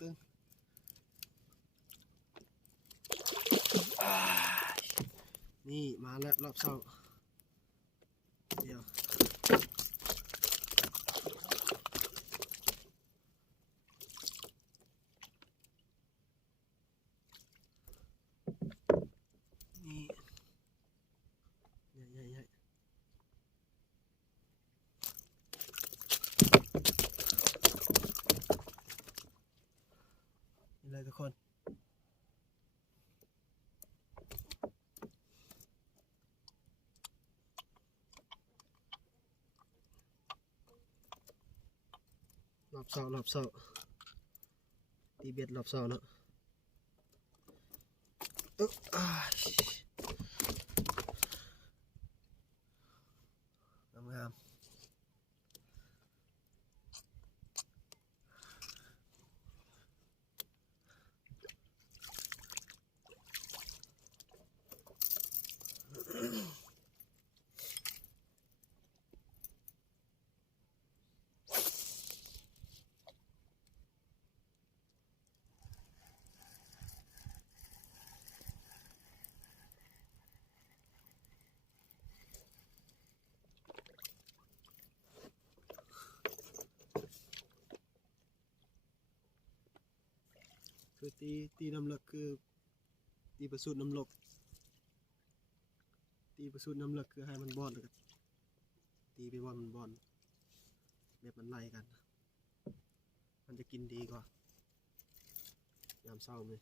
ตึงนี่มาแล้วรอบเช้าเดี๋ยวนี่ใหญ่นี่เลยทุกคนรอบเช้าตีเบ็ดรอบเช้าเนาะงามคือตีน้ำเลิกคือตีประสูตรน้ำลกตีประสูตรน้ำเลิกคือให้มันบอนแล้วก็ตีไปว่ามันบอนแบบมันไล่กันมันจะกินดีกว่ายามเช้าเลย